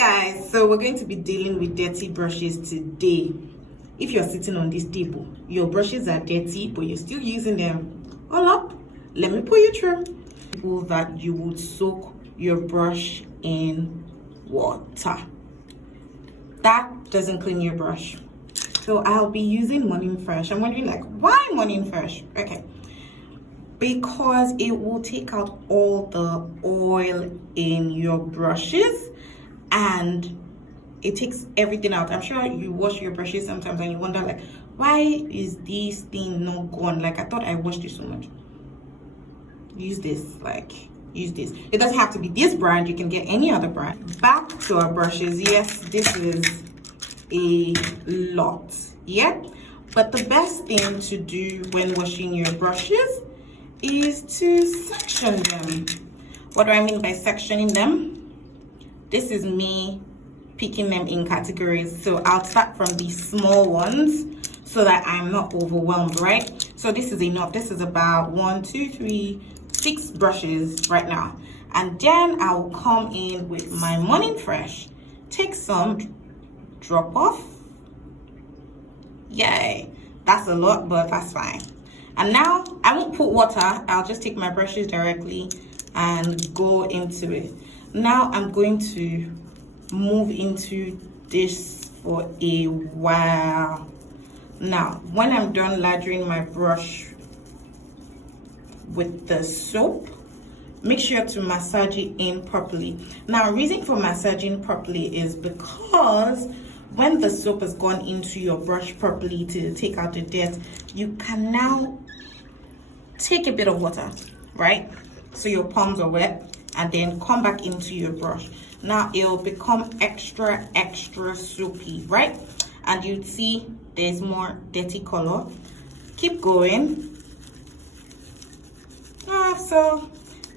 Guys, so we're going to be dealing with dirty brushes today. If you're sitting on this table, your brushes are dirty but you're still using them all up, let me put you through. People that you would soak your brush in water, that doesn't clean your brush. So I'll be using Morning Fresh. I'm wondering, like, why Morning Fresh? Okay, because it will take out all the oil in your brushes and it takes everything out. I'm sure you wash your brushes sometimes and you wonder, like, why is this thing not gone? Like, I thought I washed it so much. Use this. It doesn't have to be this brand, you can get any other brand. Back to our brushes. Yes, this is a lot, yeah, but the best thing to do when washing your brushes is to section them. What do I mean by sectioning them? This is me picking them in categories. So I'll start from the small ones so that I'm not overwhelmed, right? So this is enough. This is about 6 brushes right now. And then I will come in with my Morning Fresh. Take some, drop off. Yay, that's a lot, but that's fine. And now I won't put water. I'll just take my brushes directly and go into it. Now I'm going to move into this for a while. Now, when I'm done lathering my brush with the soap, make sure to massage it in properly. Now, reason for massaging properly is because when the soap has gone into your brush properly to take out the dirt, you can now take a bit of water, right? So your palms are wet, and then come back into your brush. Now it'll become extra soapy, right? And you'd see there's more dirty color. Keep going. So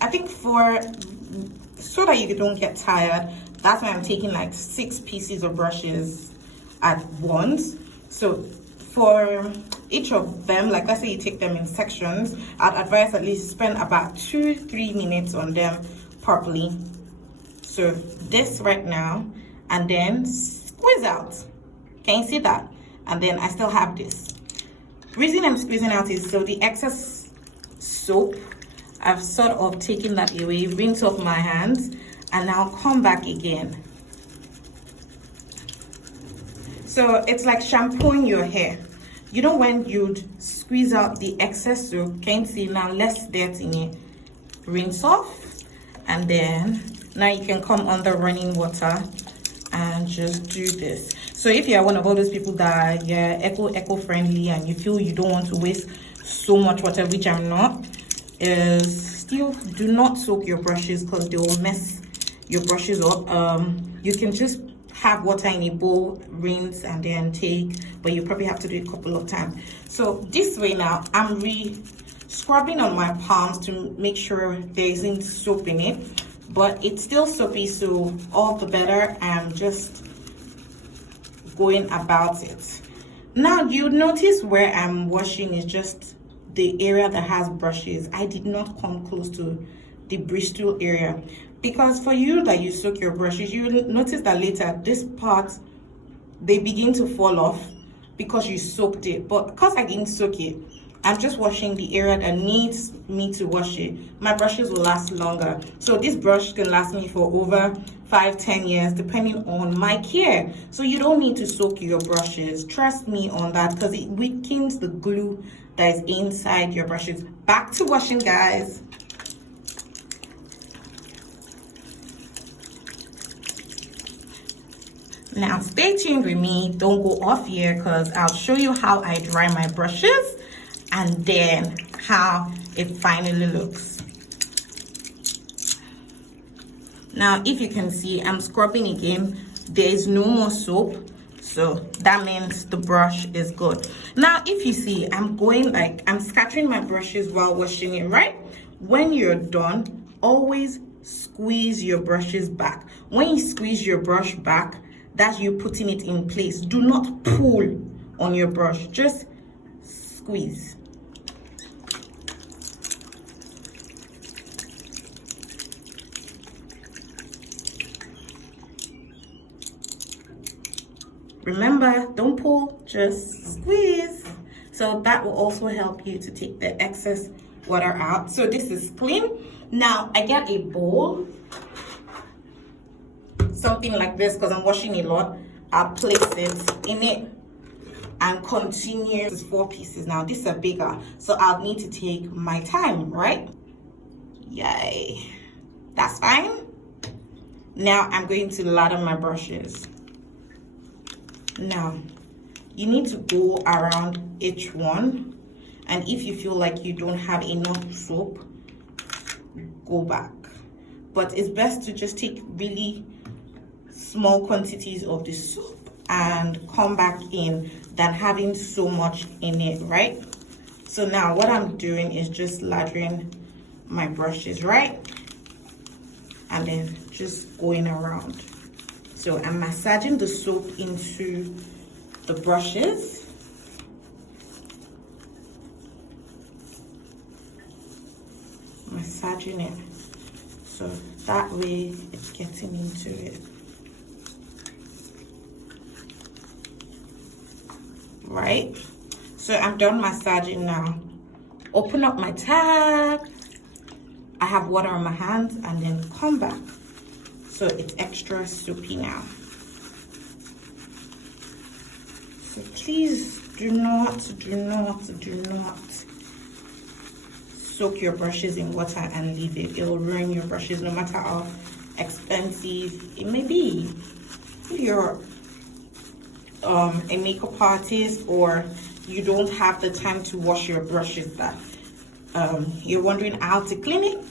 I think so that you don't get tired, that's why I'm taking like 6 pieces of brushes at once. So for each of them, like, let's say you take them in sections, I'd advise at least spend about 2-3 minutes on them properly. So this right now, and then squeeze out. Can you see that? And then I still have this. Reason I'm squeezing out is so the excess soap, I've sort of taken that away, rinse off my hands, and now come back again. So it's like shampooing your hair. You know, when you'd squeeze out the excess soap, can you see now less dirt in it? Rinse off, and then now you can come under running water and just do this. So if you're one of all those people that eco friendly and you feel you don't want to waste so much water, which I'm not, is still do not soak your brushes because they will mess your brushes up. You can just have water in a bowl, rinse, and then take, but you probably have to do it a couple of times. So this way now, I'm scrubbing on my palms to make sure there isn't soap in it, but it's still soapy, so all the better. I'm just going about it. Now you notice where I'm washing is just the area that has brushes. I did not come close to the bristle area, because for you that you soak your brushes, you will notice that later this part, they begin to fall off because you soaked it. But because I didn't soak it, I'm just washing the area that needs me to wash it. My brushes will last longer. So this brush can last me for over 5-10 years depending on my care. So you don't need to soak your brushes. Trust me on that, because it weakens the glue that is inside your brushes. Back to washing, guys. Now stay tuned with me, don't go off here, because I'll show you how I dry my brushes and then how it finally looks. Now if you can see, I'm scrubbing again. There is no more soap, so that means the brush is good. Now if you see, I'm scattering my brushes while washing it, right? When you're done, always squeeze your brushes back. When you squeeze your brush back, that's you putting it in place. Do not pull on your brush, just squeeze. Remember, don't pull, just squeeze. So that will also help you to take the excess water out. So this is clean. Now I get a bowl, something like this, because I'm washing a lot. I'll place it in it and continue. This is 4 pieces. Now these are bigger, so I'll need to take my time, right? Yay, that's fine. Now I'm going to lather my brushes. Now you need to go around each one, and if you feel like you don't have enough soap, go back. But it's best to just take really small quantities of the soap and come back in than having so much in it, right? So now what I'm doing is just lathering my brushes, right? And then just going around. So I'm massaging the soap into the brushes. Massaging it. So that way it's getting into it. Right? So I'm done massaging now. Open up my tab. I have water on my hands and then come back. So it's extra soapy now. So please do not soak your brushes in water and leave it. It'll ruin your brushes no matter how expensive it may be. If you're a makeup artist or you don't have the time to wash your brushes, that you're wondering how to clean it,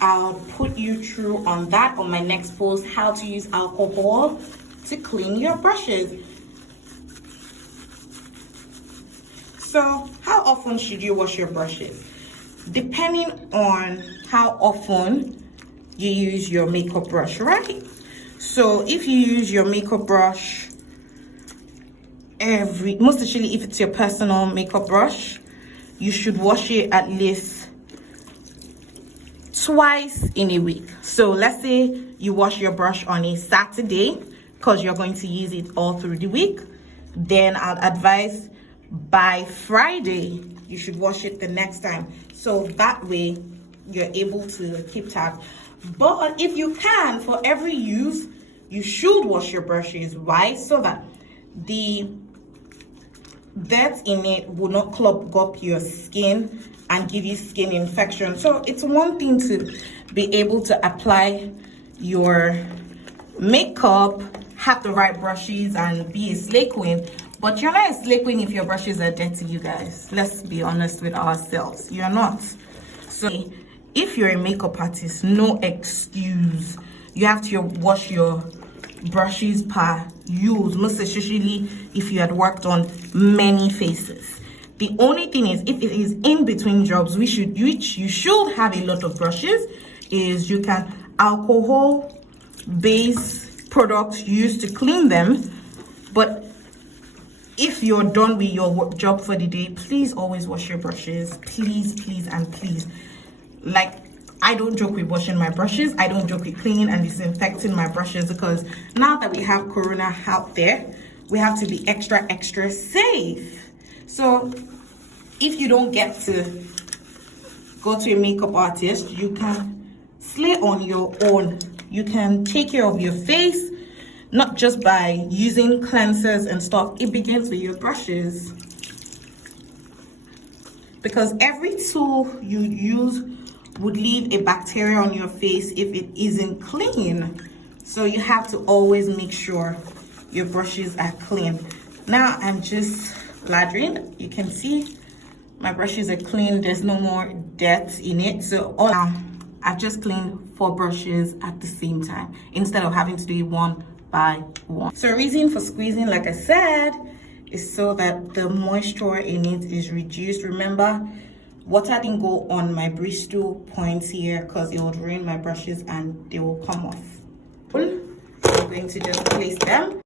I'll put you through on that on my next post, how to use alcohol to clean your brushes. So how often should you wash your brushes? Depending on how often you use your makeup brush, right? So if you use your makeup brush most especially if it's your personal makeup brush, you should wash it at least twice in a week. So let's say you wash your brush on a Saturday because you're going to use it all through the week. Then I'd advise by Friday you should wash it the next time, so that way you're able to keep tabs. But if you can, for every use you should wash your brushes. Why? So that the dirt in it will not clog up your skin and give you skin infection. So it's one thing to be able to apply your makeup, have the right brushes and be a slay queen, but you're not a slay queen if your brushes are dirty, you guys. Let's be honest with ourselves, you're not. So if you're a makeup artist, no excuse. You have to wash your brushes per use, most especially if you had worked on many faces. The only thing is, if it is in between jobs, which you should have a lot of brushes, is you can alcohol based products used to clean them. But if you're done with your job for the day, please always wash your brushes. Please and please. Like, I don't joke with washing my brushes. I don't joke with cleaning and disinfecting my brushes, because now that we have corona out there, we have to be extra safe. So if you don't get to go to a makeup artist, you can slay on your own. You can take care of your face, not just by using cleansers and stuff. It begins with your brushes, because every tool you use would leave a bacteria on your face if it isn't clean. So you have to always make sure your brushes are clean. Now I'm just lathering. You can see my brushes are clean. There's no more dirt in it. So now I've just cleaned 4 brushes at the same time instead of having to do it one by one. So reason for squeezing, like I said, is so that the moisture in it is reduced. Remember, water didn't go on my bristle points here because it would ruin my brushes and they will come off. I'm going to just place them.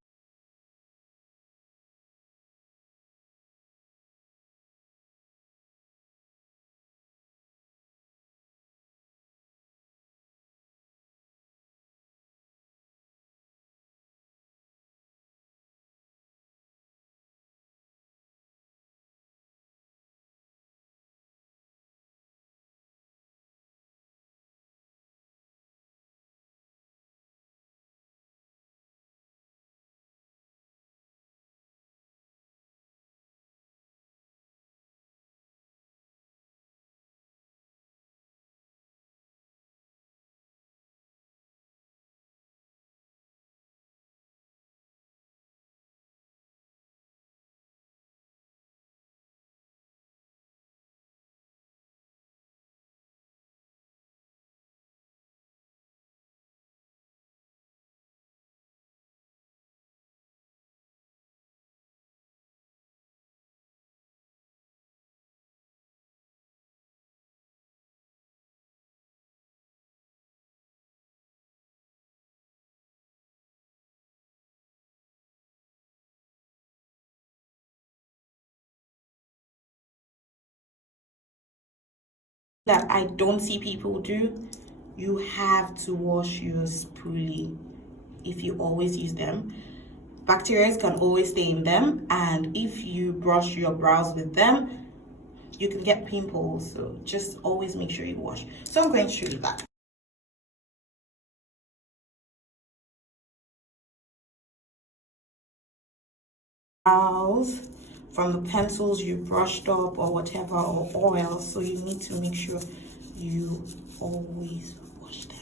that I don't see people do, you have to wash your spoolie. If you always use them, bacteria can always stay in them, and if you brush your brows with them, you can get pimples. So just always make sure you wash. So I'm going to show you that. Brows from the pencils you brushed up or whatever, or oil, so you need to make sure you always wash them.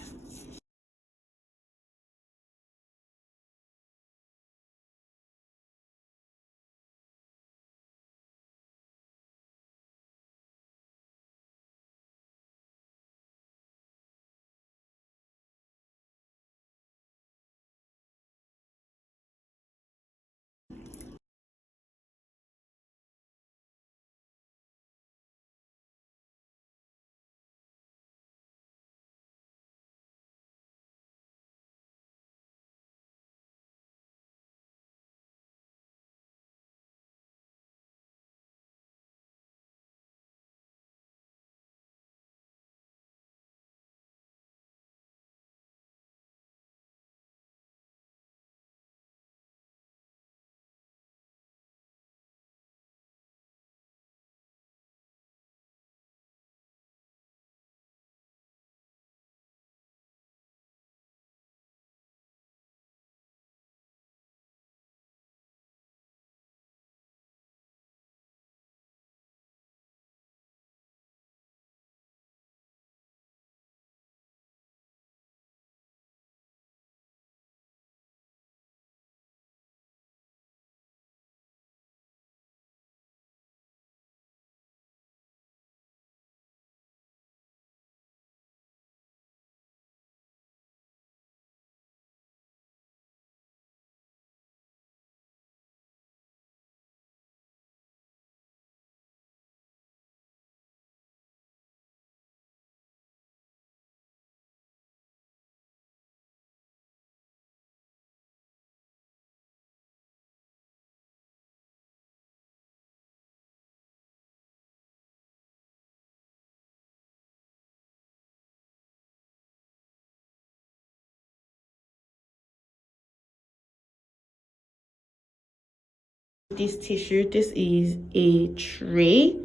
This tissue, this is a tray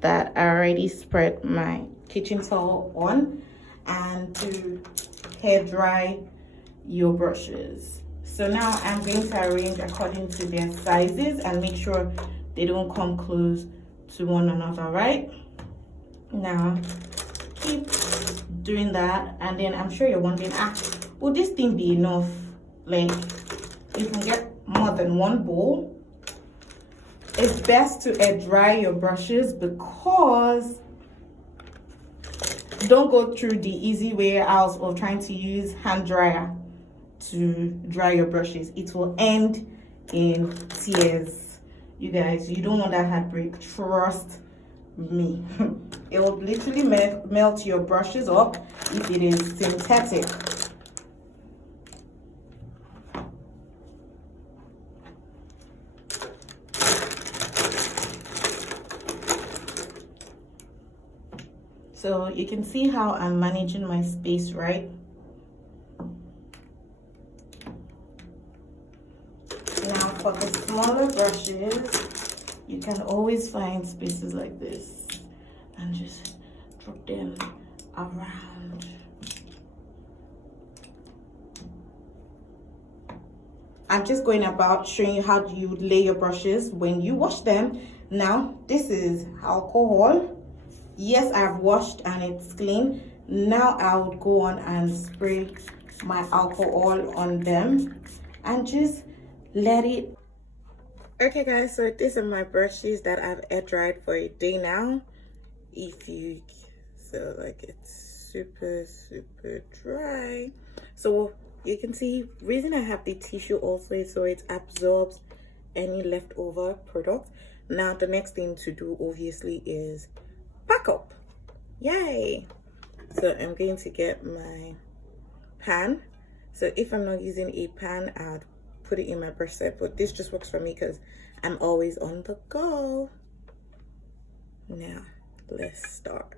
that I already spread my kitchen towel on, and to hair dry your brushes. So now I'm going to arrange according to their sizes and make sure they don't come close to one another. Right now, keep doing that, and then I'm sure you're wondering, will this thing be enough? Like, you can get more than one bowl. It's best to air dry your brushes, because don't go through the easy way out of trying to use hand dryer to dry your brushes. It will end in tears. You guys, you don't want that heartbreak. Trust me. It will literally melt your brushes up if it is synthetic. So you can see how I'm managing my space, right? Now for the smaller brushes, you can always find spaces like this and just drop them around. I'm just going about showing you how you lay your brushes when you wash them. Now, this is alcohol. Yes, I've washed and it's clean. Now I would go on and spray my alcohol on them and just let it. Okay guys, so these are my brushes that I've air dried for a day now. So like, it's super dry. So you can see, reason I have the tissue also is so it absorbs any leftover product. Now the next thing to do obviously is pack up. Yay! So I'm going to get my pan. So if I'm not using a pan, I'd put it in my brush set, but this just works for me because I'm always on the go. Now let's start.